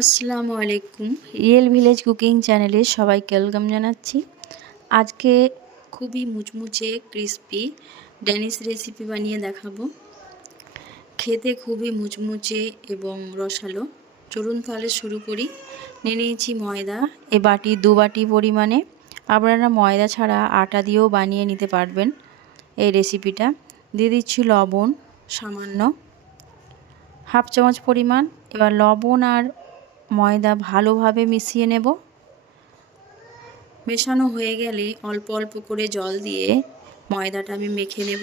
আসসালামু আলাইকুম। Real village cooking চ্যানেলে সবাইকে ওয়েলকাম জানাচ্ছি। আজকে খুবই মুচমুচে ক্রিস্পি ড্যানিশ রেসিপি বানিয়ে দেখাবো। খেতে খুবই মুচমুচে এবং রসালো। চলুন তাহলে শুরু করি। নিয়ে নিয়েছি ময়দা, এ বাটি 2 বাটি পরিমাণে। আপনারা ময়দা ছাড়া আটা দিয়েও বানিয়ে নিতে পারবেন এই রেসিপিটা। দিয়ে দিচ্ছি লবণ সামান্য, হাফ চামচ পরিমাণ। এবার লবণ আর ময়দা ভালোভাবে মিশিয়ে নেব। মেশানো হয়ে গেলে অল্প অল্প করে জল দিয়ে ময়দাটা আমি মেখে নেব।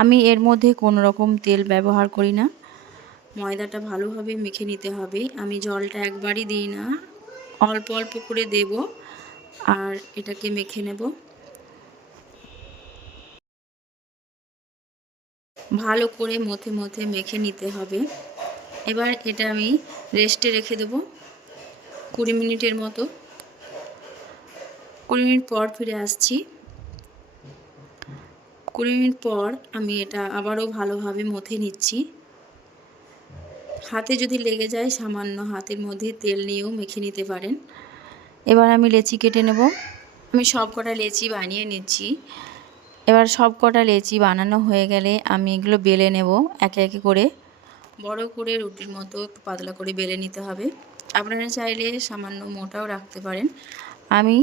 আমি এর মধ্যে কোনো রকম তেল ব্যবহার করি না। ময়দাটা ভালোভাবে মেখে নিতে হবে। আমি জলটা একবারই দিই না, অল্প অল্প করে দেব আর এটাকে মেখে নেব। ভালো করে মথে মথে মেখে নিতে হবে। এবার এটা আমি রেস্টে রেখে দেব 20 মিনিটের মতো। 20 মিনিট পর ফিরে আসছি। 20 মিনিট পর আমি এটা আবারও ভালোভাবে মথে নিচ্ছি। হাতে যদি লেগে যায় সামান্য হাতের মধ্যে তেল নিয়েও মেখে নিতে পারেন। এবার আমি লেচি কেটে নেব। আমি সব কটা লেচি বানিয়ে নিচ্ছি। এবার সব কটা লেচি বানানো হয়ে গেলে আমি এগুলো বেলে নেব একে একে করে। বড় করে রুটির মতো একটু পাতলা করে বেলে নিতে হবে। আপনারা চাইলে সামান্য মোটাও রাখতে পারেন। আমি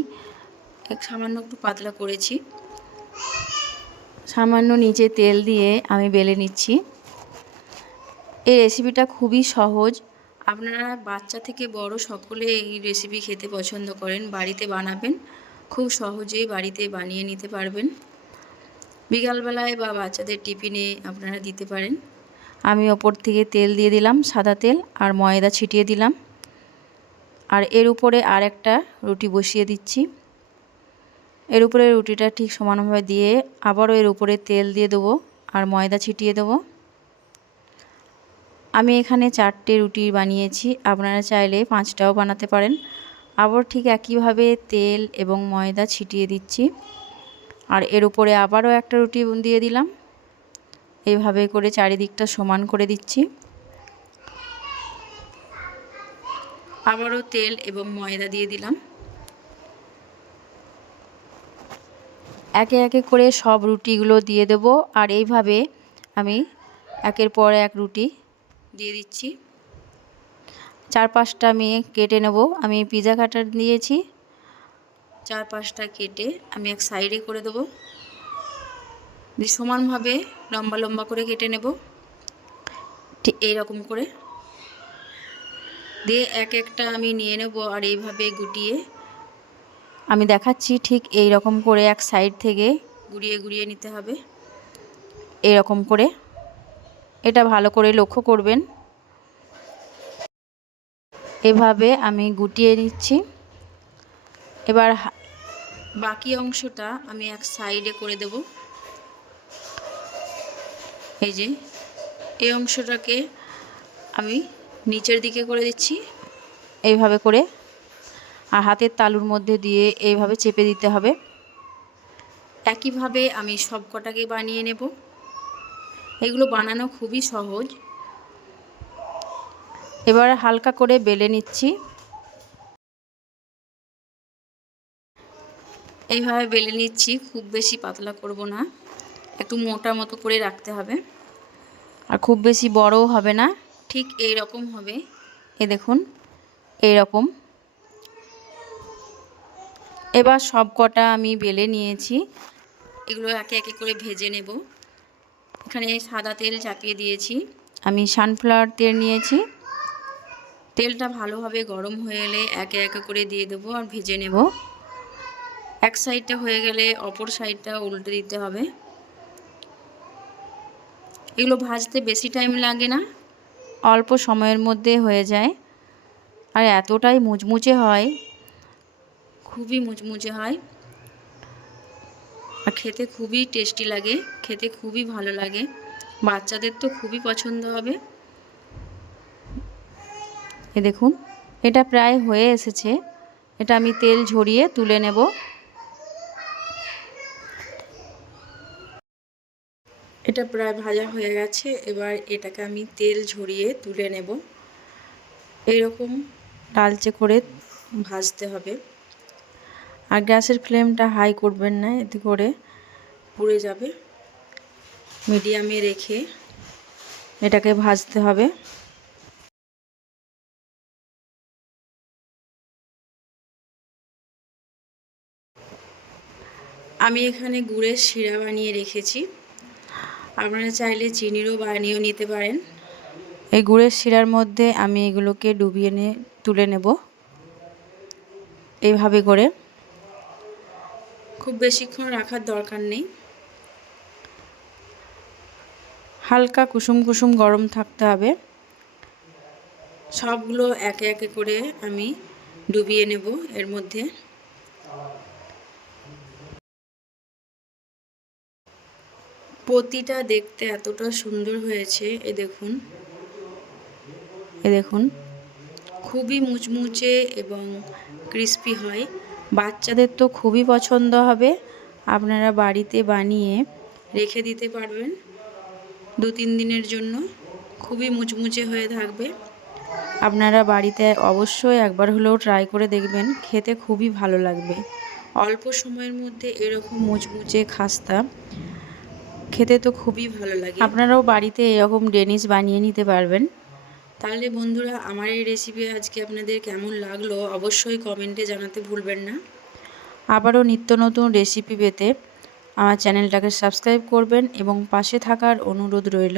সামান্য একটু পাতলা করেছি। সামান্য নিচে তেল দিয়ে আমি বেলে নিচ্ছি। এই রেসিপিটা খুবই সহজ। আপনারা বাচ্চা থেকে বড় সকলে এই রেসিপি খেতে পছন্দ করেন। বাড়িতে বানাবেন, খুব সহজেই বাড়িতে বানিয়ে নিতে পারবেন। বিকালবেলায় বা বাচ্চাদের টিফিনে আপনারা দিতে পারেন। আমি ওপর থেকে তেল দিয়ে দিলাম, সাদা তেল, আর ময়দা ছিটিয়ে দিলাম। আর এর উপরে আর একটা রুটি বসিয়ে দিচ্ছি। এর উপরে রুটিটা ঠিক সমানভাবে দিয়ে আবারও এর উপরে তেল দিয়ে দেবো আর ময়দা ছিটিয়ে দেবো। আমি এখানে 4টে রুটি বানিয়েছি, আপনারা চাইলে 5টাও বানাতে পারেন। আবার ঠিক একইভাবে তেল এবং ময়দা ছিটিয়ে দিচ্ছি আর এর উপরে আবারও একটা রুটি দিয়ে দিলাম। এইভাবে করে চারিদিকটা সমান করে দিচ্ছি। আবারও তেল এবং ময়দা দিয়ে দিলাম। একে একে করে সব রুটিগুলো দিয়ে দেব আর এইভাবে আমি একের পর এক রুটি দিয়ে দিচ্ছি। 4-5টা আমি কেটে নেব। আমি পিৎজা কাটার দিয়েছি। 4-5টা কেটে আমি এক সাইডে করে দেবো। দিয়ে সমানভাবে লম্বা লম্বা করে কেটে নেব, ঠিক এইরকম করে। দিয়ে এক একটা আমি নিয়ে নেব আর এইভাবে গুটিয়ে আমি দেখাচ্ছি ঠিক এই রকম করে এক সাইড থেকে গুড়িয়ে গুড়িয়ে নিতে হবে। এরকম করে এটা ভালো করে লক্ষ্য করবেন। এভাবে আমি গুটিয়ে নিচ্ছি। এবার বাকি অংশটা আমি এক সাইডে করে দেব। এই যে এই অংশটাকে আমি নিচের দিকে করে দিচ্ছি এইভাবে করে, আর হাতের তালুর মধ্যে দিয়ে এইভাবে চেপে দিতে হবে। একইভাবে আমি সব কটাকে বানিয়ে নেব। এগুলো বানানো খুবই সহজ। এবার হালকা করে বেলে নিচ্ছি। এইভাবে বেলে নিচ্ছি, খুব বেশি পাতলা করব না, একটু মোটা মতো করে রাখতে হবে আর খুব বেশি বড়ও হবে না, ঠিক এই রকম হবে। এ দেখুন এই রকম। এবার সব কটা আমি বেলে নিয়েছি। এগুলো একে একে করে ভেজে নেব। এখানে সাদা তেল চাপিয়ে দিয়েছি। আমি সানফ্লাওয়ার তেল নিয়েছি। তেলটা ভালোভাবে গরম হয়ে এলে একে একে করে দিয়ে দেবো আর ভেজে নেব। এক সাইডটা হয়ে গেলে অপর সাইডটা উল্টে দিতে হবে। এগুলো ভাজতে বেশি টাইম লাগে না, অল্প সময়ের মধ্যে হয়ে যায় আর এতটাই মুচমুচে হয়, খুবই মুচমুচে হয় আর খেতে খুবই টেস্টি লাগে, খেতে খুবই ভালো লাগে। বাচ্চাদের তো খুবই পছন্দ হবে। এ দেখুন এটা প্রায় হয়ে এসেছে। এটা আমি তেল ঝরিয়ে তুলে নেব। এটা প্রায় ভাজা হয়ে গেছে। এবার এটাকে আমি তেল ঝরিয়ে তুলে নেব। এইরকম লালচে করে ভাজতে হবে। আর গ্যাসের ফ্লেমটা হাই করবেন না, এতে করে পুড়ে যাবে। মিডিয়ামে রেখে এটাকে ভাজতে হবে। আমি এখানে গুড়ের শিরা বানিয়ে রেখেছি, আপনারা চাইলে চিনিরও বানিয়েও নিতে পারেন। এই গুড়ের শিরার মধ্যে আমি এগুলোকে ডুবিয়ে নিয়ে তুলে নেব এইভাবে করে। খুব বেশিক্ষণ রাখার দরকার নেই, হালকা কুসুম কুসুম গরম থাকতে হবে। সবগুলো একে একে করে আমি ডুবিয়ে নেব এর মধ্যে। প্রতিটা দেখতে এতটা সুন্দর হয়েছে, এ দেখুন, এ দেখুন, খুবই মুচমুচে এবং ক্রিস্পি হয়। বাচ্চাদের তো খুবই পছন্দ হবে। আপনারা বাড়িতে বানিয়ে রেখে দিতে পারবেন 2-3 দিনের জন্য, খুবই মুচমুচে হয়ে থাকবে। আপনারা বাড়িতে অবশ্যই একবার হলেও ট্রাই করে দেখবেন, খেতে খুবই ভালো লাগবে। অল্প সময়ের মধ্যে এরকম মুচমুচে খাস্তা খেতে তো খুবই ভালো লাগে। আপনারাও বাড়িতে এরকম ডেনিশ বানিয়ে নিতে পারবেন। তাহলে বন্ধুরা, আমার এই রেসিপি আজকে আপনাদের কেমন লাগলো অবশ্যই কমেন্টে জানাতে ভুলবেন না। আবারও নিত্য নতুন রেসিপি পেতে আমার চ্যানেলটাকে সাবস্ক্রাইব করবেন এবং পাশে থাকার অনুরোধ রইল।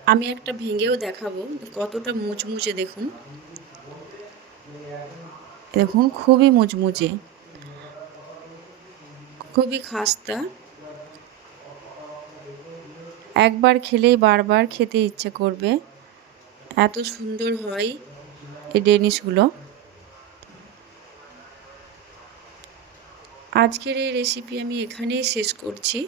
আমি একটা ভেঙেও দেখাবো কতটা মুচমুচে, দেখুন, দেখুন, খুবই মুচমুচে, খুবই খাস্তা। একবার খেলেই বারবার খেতে ইচ্ছে করবে, এত সুন্দর হয় এই ডেনিশগুলো। আজকের এই রেসিপি আমি এখানেই শেষ করছি।